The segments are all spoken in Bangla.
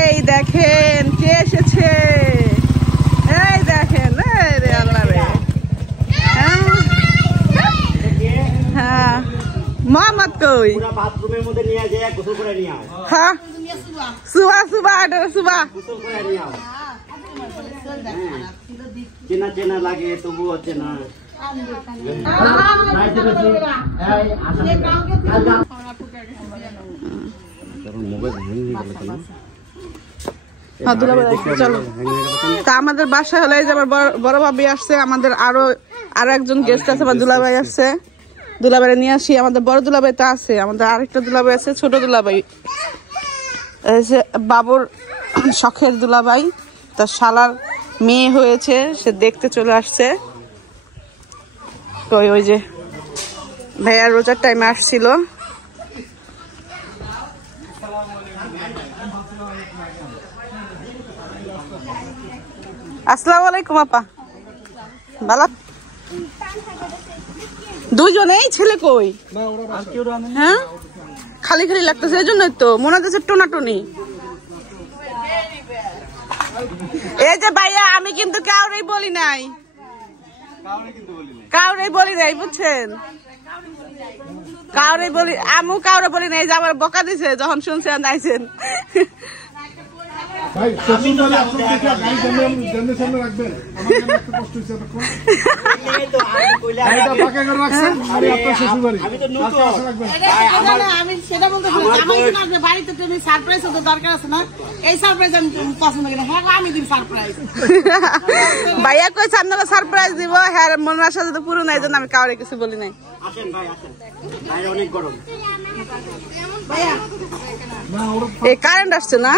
এই দেখেন কে এসেছে, এই দেখেন রে আল্লাহ রে। হ্যাঁ মোহাম্মদ কই? বাথরুমের মধ্যে নিয়ে যায় গোসল করে নিয়ে আও। হ্যাঁ সুবা সুবা সুবা গোসল করে নিয়ে আও। চেনা চেনা লাগে তবু হচ্ছে না। তা আমাদের বাসায় হলে যে আমার বড় ভাবি আসছে, আমাদের আরো একজন গেস্ট আছে, আমার দুলাভাই আসছে। দুলাভাই নিয়ে আসি, আমাদের বড় দুলাভাই তো আছে, আমাদের আরেকটা দুলাভাই আছে, ছোট দুলাভাই বাবুর শখের দুলাভাই, তার শালার মেয়ে হয়েছে, সে দেখতে চলে আসছে। ওই যে ভাইয়া রোজার টাইমে আসছিল। আসসালামু আলাইকুম আপা, ভালো? দুইজনেই ছেলে কই? হ্যাঁ খালি খালি লাগতেছে, এই জন্যই তো মনে হচ্ছে টোনাটুনি। এই যে ভাইয়া আমি কিন্তু কাউরেই বলি নাই, কাউরেই বলি নাই বুঝছেন, কাউরেই বলি, আমি কাউরে বলি নাই, যে আমার বকা দিছে যখন শুনছেন আইছেন। ভাইয়া কইছে আপনারা সারপ্রাইজ দিব, হ্যাঁ মনের সাথে তো পুরো নাই, জন্য আমি কাউরে কিছু বলি নাই। এই কারেন্ট আসছে না,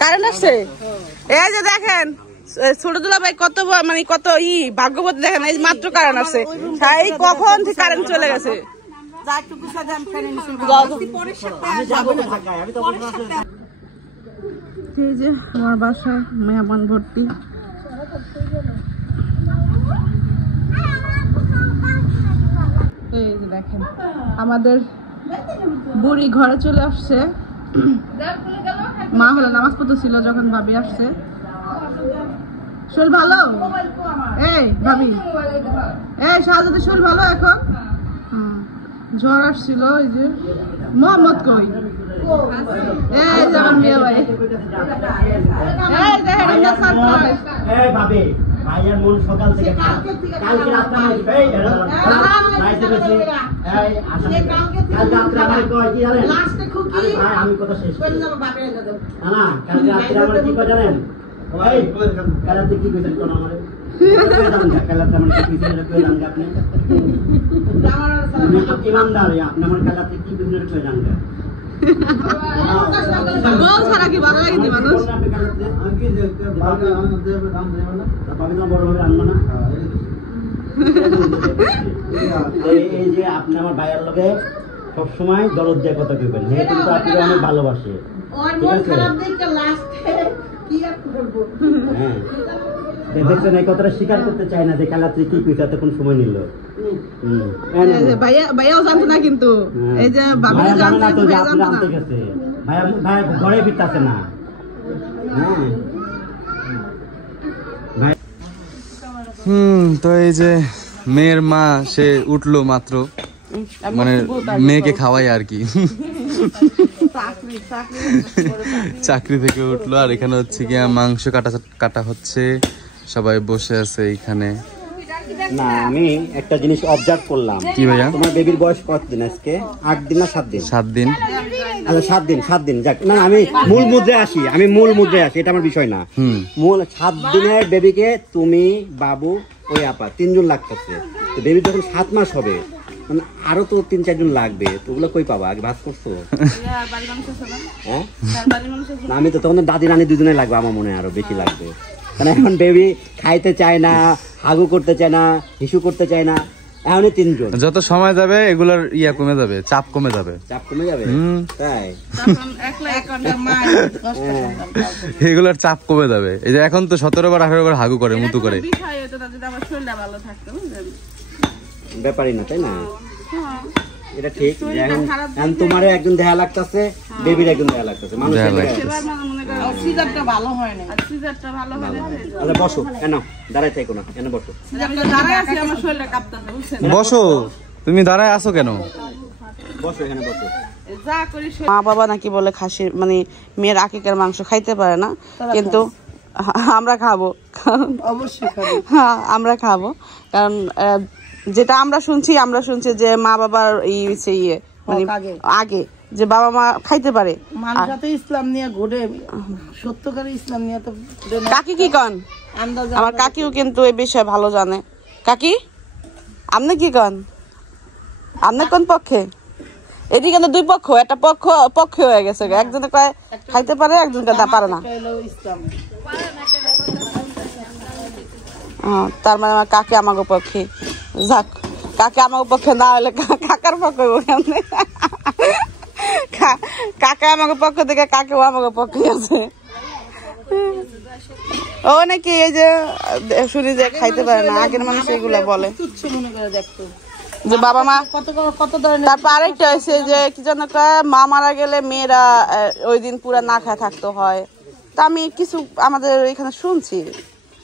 কারেন্ট আসছে। এই যে দেখেন ছোট দুলাভাই কত মানে কত ভাগ্যবতী, দেখেন এই মাত্র কারেন্ট আসছে, এই কখন থেকে কারেন্ট চলে গেছে। এই যে আমার বাসায় মেহমান ভর্তি। এই যে দেখেন আমাদের বুড়ি ঘরে চলে আসছে, মা হলে নামাজ পড়তেছিল যখন ভাবি আসছে। শরীর ভালো? এই ভাবি, এই শাহজাদি শরীর ভালো এখন? জ্বর আসছিল। এই যে মোহাম্মদ কই? এই যে আমার মেয়ে ভাই, এই দেখেন এটা সারপ্রাইজ। এই ভাবি ভাইয়ের মন সকাল থেকে কালকে রাতে এই কালকে রাতে আমার কই কি জানেন, লাস্টে খুকি ভাই আমি কথা শেষ করি না, বাপে এনে দেব না। কালকে রাতে আমার কি কই জানেন, এই কালকে কি কইছেন কোন আমারে কালকে আমার কি কইছেন কই জানেন আপনি? আমি ইমানদার, আপনি আমার কালকে কি কইছেন কই জানেন? বল সারা কি ভালো লাগে মানুষ। এই যে আপনি আমার ভাইয়ের লগে সবসময় দরদ দিয়ে কথা কইবেন, হ্যাঁ কিন্তু আপনি অনেক ভালোবাসে, হ্যাঁ দেখছেন এই কথাটা স্বীকার করতে চায় না যে কালাত্রী কি কইছে, এতক্ষণ সময় নিল। ভাইয়াও জানতো না, কিন্তু এই যে ভাইয়া জানে না তো যে আপনি জানতে গেছে, ভাইয়া ভাই ঘরে ফিরতেছে না। তো এই যে মেয়ের মা সে উঠলো মাত্র, মানে মেয়েকে খাওয়াই আর কি, চাকরি থেকে উঠলো। আর এখানে হচ্ছে গিয়া মাংস কাটা হচ্ছে, সবাই বসে আছে এইখানে। না আমি একটা জিনিস অবজার্ভ করলাম। কি ভাইয়া? তোমার বেবির বয়স কতদিন আজকে? 8 দিন না 7 দিন? 7 দিন। আচ্ছা 7 দিন যাক, না আমি মূল মুদ্রায় আসি, এটা আমার বিষয় না। মূল 7 দিনের বেবিকে তুমি বাবু ওই আপা 3 জন লাগতেছে, তো বেবি যখন 7 মাস হবে মানে আরো তো 3-4 জন লাগবে, তো ওগুলো কই পাবা? আগে ভাত করছো? হ্যাঁ না আমি তো তখন দাদি রানী দুজনে লাগবে, আমার মনে হয় আরো বেশি লাগবে, কারণ এখন বেবি খাইতে চায় না, হাগু করতে চায় না, হিসু করতে চায় না, এখনই 3 জন। যত সময় যাবে এগুলোর কমে যাবে, চাপ কমে যাবে, তাই এগুলোর চাপ কমে যাবে। এই যে এখন তো 17 বার 18 বার হাগু করে, মুতু করে, ব্যাপারই না, তাই না? এটা ঠিক। এখন তোমার একজন দেখা লাগতেছে, বেবির একদম দেয়া লাগতেছে মানুষ দেয়া লাগতেছে। সেবার মনে করো সিজারটা ভালো হয় না, আর সিজারটা ভালো হলে আচ্ছা বসো এনো দাঁড়াই থাকো না এনে বসো সিজারটা দাঁড়ায় আছে আমার শরীরটা কাঁপতাছে বুঝছেন। বসো, তুমি দাঁড়ায় আছো কেন? বসো এখানে বসো যা করি মা বাবা নাকি বলে খাসি মানে মেয়ের আকিকার মাংস খাইতে পারে না, কিন্তু আমরা খাবো অবশ্যই খাবো। হ্যাঁ আমরা খাবো, কারণ যেটা আমরা শুনছি যে মা বাবার ইয়ে মানে আগে যে বাবা মা খাইতে পারে। ইসলাম নিয়ে ঘুরে সত্যকার ইসলাম নিয়ে তো কাকি কি কন? আমার কাকিও কিন্তু এই বিষয়ে ভালো জানে। কাকি আপনি কি কন? আপনি কোন পক্ষে? এদিকে কিন্তু দুই পক্ষ, একটা পক্ষ হয়ে গেছে, একজনে কয় খাইতে পারে, একজনকে পারে না। তার মানে আমার কাকি আমাকে পক্ষে। যাক, কাকি আমার পক্ষে না হলে কাকার পক্ষে, কাকা আমাকে পক্ষ থেকে কাকেও আমাকে পক্ষে আছে। ও নাকি এই যে শুনি যে খাইতে পারে না, আগের মানুষ এগুলা বলে যে বাবা মা। তারপর আরেকটা হয়েছে যে কি যেন মা মারা গেলে মেয়েরা ওই দিন পুরা না খায় থাকতে হয়। তা আমি কিছু আমাদের এখানে শুনছি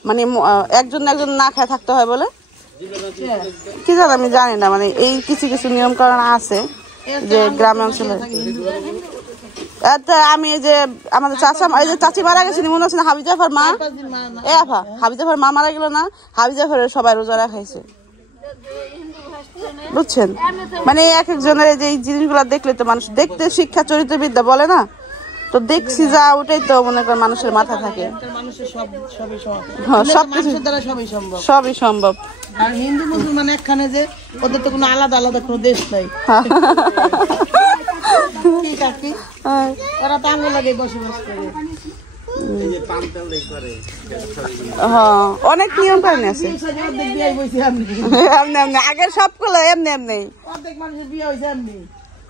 মানে একজন না খায় থাকতে হয় বলে, কি জানো আমি জানি না, মানে এই কিছু কিছু নিয়ম কারণ আছে যে গ্রামে অঞ্চলে। আমি এই যে আমাদের চাচি মারা গেছে মনে হচ্ছে না, হাবিজাফার মা, হাবিজাফার মা মারা গেল না, হাবিজাফারের সবাই রোজা রাখাইছে বুঝছেন। মানে এক একজনের যে এই জিনিসগুলো দেখলে তো মানুষ দেখতে শিক্ষা চরিত্রবিদ্যা বলে না, তো দেখছি যা ওটাই তো মনে করেন মানুষের মাথা থাকে, সবই সম্ভব। আর হিন্দু মুসলমান একখানে যে ওদের তো কোনো আলাদা আলাদা কোনো দেশ নাই, ওরা তো আঙুল লাগে বসবাস করে। অনেক নিয়ম কারণ আছে, আগের সবগুলো এমনি এমনি।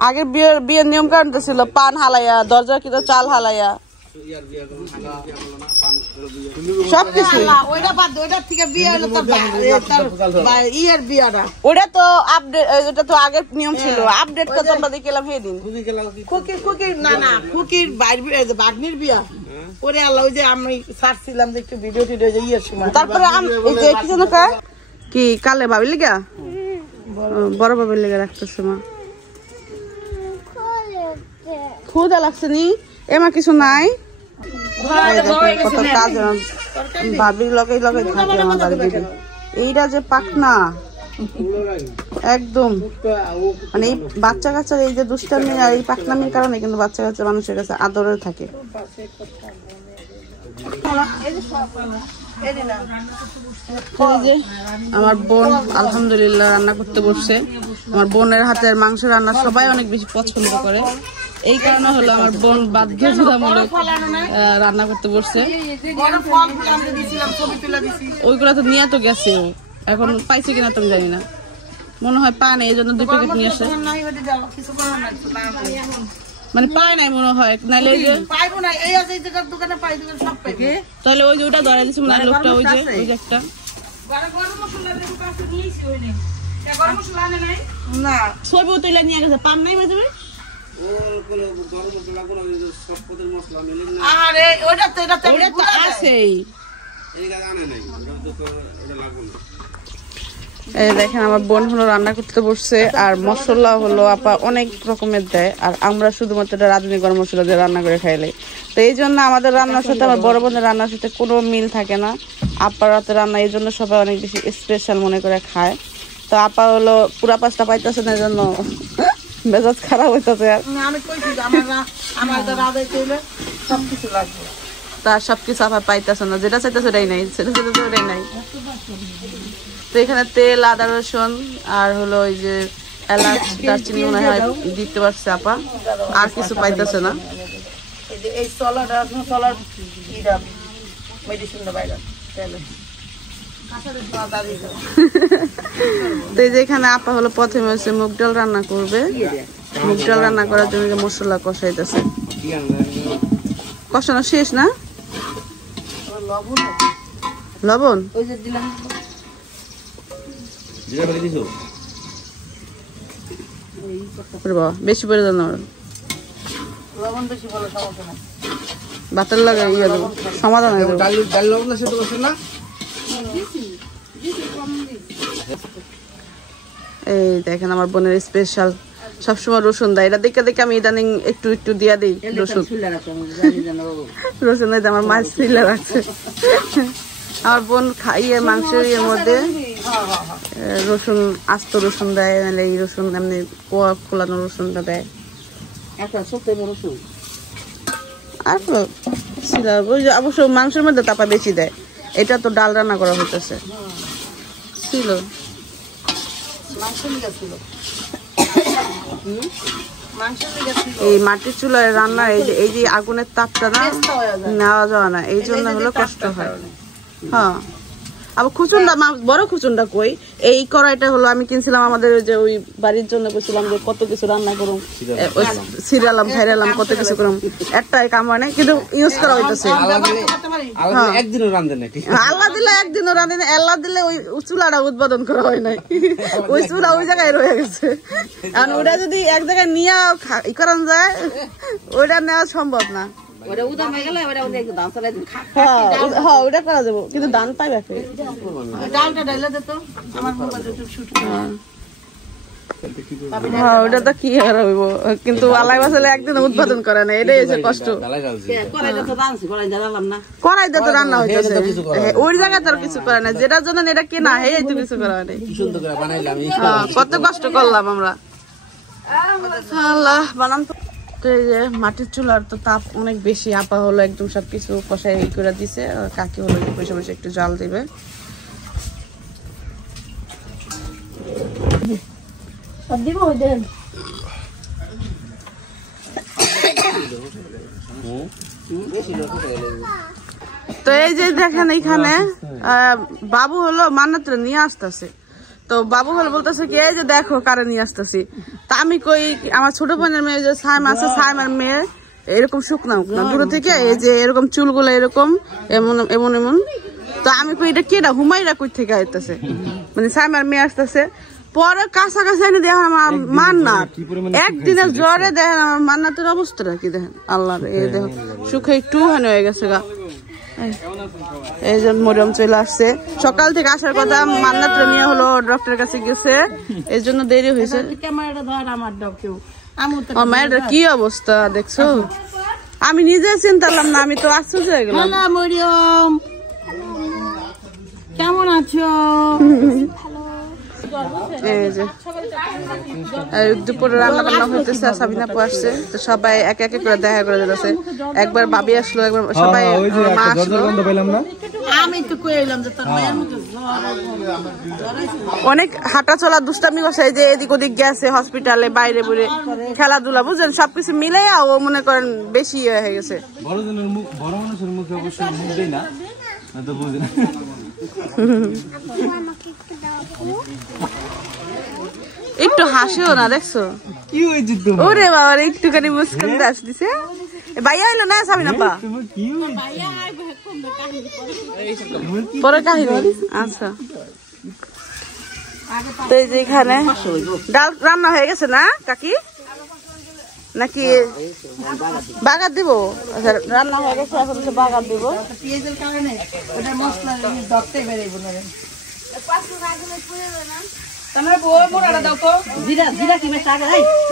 আগের বিয়ের নিয়ম কারণ তো ছিল পান হালাইয়া, দরজা কিন্তু চাল হালাইয়া, সবকিছু। ওটা তো আপডেট, ওটা তো আগের নিয়ম ছিল, আপডেট কত আমরা দেখলাম সেদিন। খুকির বাগনির বিয়া ওরে আল্লাহ, ওই যে আমি ছাড়ছিলাম যে একটু ভিডিও টিডিও যে ইয়ের সময়। তারপরে কি যেন কি কালে ভাবির লিগা, বড় ভাবির লিগা রাখতেছে মা। ক্ষুদা লাগছে নি এমা কিছু নাই, কত কাজ ভাবির লগে লগে থাকে আমার বাড়িতে। এইটা যে পাখনা একদম মানে এই বাচ্চা কাচ্চার এই যে দুষ্টামি আর এই পাখনামির কারণে কিন্তু বাচ্চা কাচ্চা মানুষের কাছে আদরে থাকে। আমার বোন আলহামদুলিল্লাহ রান্না করতে বসছে। আমার বোনের হাতের মাংস রান্না সবাই অনেক বেশি পছন্দ করে, এই কারণে হলো আমার বোন বাধ্যতামূলক রান্না করতে বসছে। ওইগুলা তো নিয়ে তো গেছে, এখন পাইছে কিনা তো জানি না, মনে হয় পায় না, এই জন্য 2 প্যাকেট নিয়ে আসে। মানে পায় নাই মনে হয়, নাহলে তাহলে ওই যে ওটা ধরা দিচ্ছে মনে হয় লোকটা, ওই যে একটা ছবি তুলে নিয়ে গেছে, পান নাই বাজে দেখেন আমার বোন হলো রান্না করতে বসছে, আর মশলা হলো আপা অনেক রকমের দেয়, আর আমরা শুধুমাত্র রাঁধুনি গরম মশলা দিয়ে রান্না করে খাইলে। তো এই জন্য আমাদের রান্নার সাথে আমার বড় বোনের রান্নার সাথে কোনো মিল থাকে না। আপার রাতে রান্না এই জন্য সবাই অনেক বেশি স্পেশাল মনে করে খায়। তো আপা হলো পুরা পাঁচটা পাইতেছে না, এই জন্য মেজাজ খারাপ হইতেছে। তার সবকিছু আপা পাইতেছে না, যেটা চাইতেছে ওটাই নাই, সেটা চাইতেছে ওটাই নাই। তো এখানে তেল, আদা, রসুন আর হলো ওই যে এলাচ, দারচিনি মনে হয় দিতে পারছে আপা, আর কিছু পাইতেছে না। তো এই যে এখানে আপা হলো প্রথমে হচ্ছে মুগ ডাল রান্না করবে। মুগ ডাল রান্না করার জন্য মশলা কষাইতেছে, কষানো শেষ না? লবণ বেশি পরে দেন। লবণ বেশি বলে সমস্যা নাই। ভাতের লাগে ইয়ে দেবো, সমাধান হয়ে যাবে। ডাল লবণ সেদ্ধ করছেন না? এই দেখেন আমার বোনের স্পেশাল সবসময় রসুন দেয়, এটা দেখে দেখে আমি ইদানিং একটু একটু দিয়া দিই রসুন। রসুন আমার মাছ ছিলে রাখছে। আমার বোন খাইয়ে মাংসের ইয়ের মধ্যে রসুন, আস্ত রসুন দেয়, নাহলে এই রসুন এমনি পোয়া খোলানো রসুনটা দেয়। আর ছিল অবশ্য মাংসের মধ্যে তাপা বেশি দেয়। এটা তো ডাল রান্না করা হইতেছে ছিল। এই মাটির চুলায় রান্না এই যে আগুনের তাপটা না নেওয়া যাওয়া না, এই জন্য হলো কষ্ট হয়। হ্যাঁ, আবার খুচুন্ডা বড় খুচুন্ডা কই, এই কড়াইটা হলো আমি কিনছিলাম আমাদের যে ওই বাড়ির জন্য বলছিলাম যে কত কিছু রান্না করুম, সিরালাম ছাইরালাম কত কিছু করুম, একটাই কাম হয় না, কিন্তু ইউজ করা হইতেছে। একদিনও রান্ধেন নাকি? আল্লাহ দিলে একদিনও রান্ধেন, আল্লাহ দিলে ওই চুলাটা উৎপাদন করা হয় নাই, ওই চুলা ওই জায়গায় রয়ে গেছে। কারণ ওটা যদি এক জায়গায় নিয়ে ই করান যায়, ওইটা নেওয়া সম্ভব না। ওটা করা যাবো, কিন্তু দান পাই ব্যাপারে ওটা তো কি আর হইব, কিন্তু আল্লাহ বাসালে একদিন উৎপাদন করে না, এটাই হচ্ছে কষ্ট। করাই দিয়ে তো রান্না হইতেছে, ওই জায়গায় তো কিছু করে না, যেটার জন্য এটা কেনা হে তো কিছু করা নেই। কত কষ্ট করলাম আমরা, আল্লাহ বানান তো। এই যে মাটির চুলার তো তাপ অনেক বেশি, আপা হলো একদম সবকিছু কষাই করে দিছে, আর কাকি হলো বসে বসে একটু জাল দিবে। তো এই যে দেখেন এইখানে বাবু হলো মান্নাতরে নিয়ে আসতেছে, তো বাবু হলো বলতেছে কি এই যে দেখো কারে নিয়ে আসতেছি। তা আমি কই আমার ছোট বোনের মেয়ে যে সাইম আছে, সাইমের মেয়ে এরকম শুকনা উকনা দূর থেকে এই যে এরকম চুলগুলো এরকম এমন এমন এমন। তো আমি কই এটা কেডা, হুমাইরা কই থেকে আইতেছে, মানে সাইমের মেয়ে আসতেছে। পরে কাছাকাছি এনে দেখেন আমার মান্নাত, একদিনের জ্বরে দেখেন আমার মান্নাতের অবস্থাটা কি দেখেন, আল্লাহ এই দেখো সুখে একটু হানি হয়ে গেছে গা। এই জন্য মরিয়ম চলে আসছে, সকাল থেকে আসার কথা, মান্নাতরে নিয়ে হলো ডক্টরের কাছে গেছে, এই জন্য দেরি হয়েছে। আমার মায়ের কি অবস্থা দেখছো, আমি নিজে চিন্তা করলাম না, আমি তো আশ্চর্য হয়ে গেলাম। মরিয়ম কেমন আছো? এই যে দুপুরে রান্না বান্না হইতেছে, সাবিনা পু আসছে, তো সবাই এক এক করে দেখা করে দিতেছে। একবার ভাবি আসলো, একবার সবাই মা আসলো। আমি তো কইলাম যে তোর মায়ের মতো অনেক হাঁটা চলা দুষ্টামি বসাই, যে এদিক ওদিক গেছে হসপিটালে, বাইরে বুড়ে খেলাধুলা বুঝলেন সবকিছু মিলে ও মনে করেন বেশি হয়ে গেছে। বড় মানুষের মুখে অবশ্যই মুখ দেই না, তো বুঝেন। একটু হাসিও না দেখছো, কি হয়েছে তোমার? ওরে বাবা একটুখানি মুস্কান দাস দিছে। ভাইয়া এলো না সাবিনা পা, পরে কাহিনী। আচ্ছা, তো এই যে এখানে ডাল রান্না হয়ে গেছে না কাকি, নাকি বাগার দিব? আচ্ছা রান্না হয়ে গেছে, এখন তো বাগার দিব। পেঁয়াজের কারণে ওটা মশলা দকতে বেরিয়ে বলে তোমরা বউ মোড়াটা দাও তো। জিরা জিরা কি মেশা আগে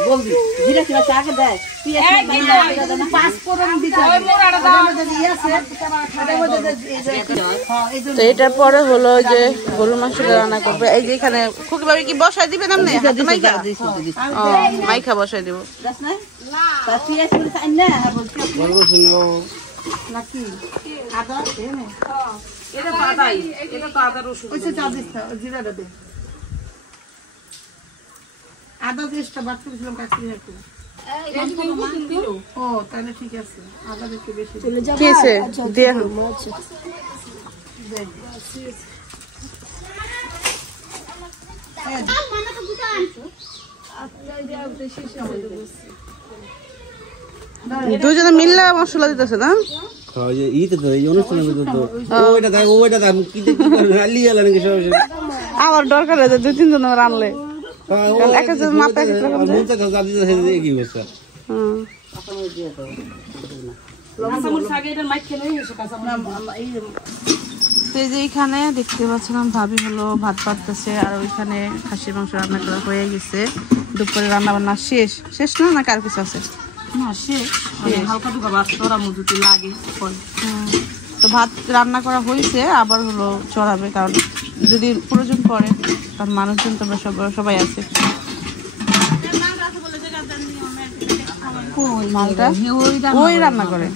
বলবি, জিরা কি মেশা আগে দেয়, পেঁয়াজ না পাঁচ ফোড়ন দিতে ওই মোড়াটা দাও মধ্যে দিয়ে আছে এটার মধ্যে এই যে। তো এটার পরে হলো যে গরুর মাংসটা রান্না করবে। এই যে এখানে খুকি ভাবি কি বসাই দিবেন আপনি? মাইখা মাইখা বসাই দিব না তা পেঁয়াজ করে খাই না বলছি নাকি আদা এনে এটা তো আদাই, এটা তো আদা রসুন ওইটা চা দিস না, জিরাটা দে। আদা পেস্টটা বাটতে দিলাম কাটতে একটু। ও তাহলে ঠিক আছে, আদা একটু বেশি কিছে দিয়ে দুজনে মিললে মশলা দিতেছে না? আবার দরকার আছে দুই তিনজন রানলে, এক একজন মাথা তো এই যে এইখানে দেখতে পাচ্ছিলাম ভাবি হলো ভাত পাততেছে, আর ওইখানে খাসির মাংস রান্না করা হয়ে গেছে। দুপুরে রান্না বান্না শেষ শেষ না নাকি আর কিছু আছে? না শেষ, হালকা টুকা ভাত তোরা মজুতি লাগে। তো ভাত রান্না করা হয়েছে, আবার হলো চড়াবে, কারণ যদি প্রয়োজন পড়ে, কারণ মানুষজন তোমরা সবাই আছে। মালটা ওই রান্না করে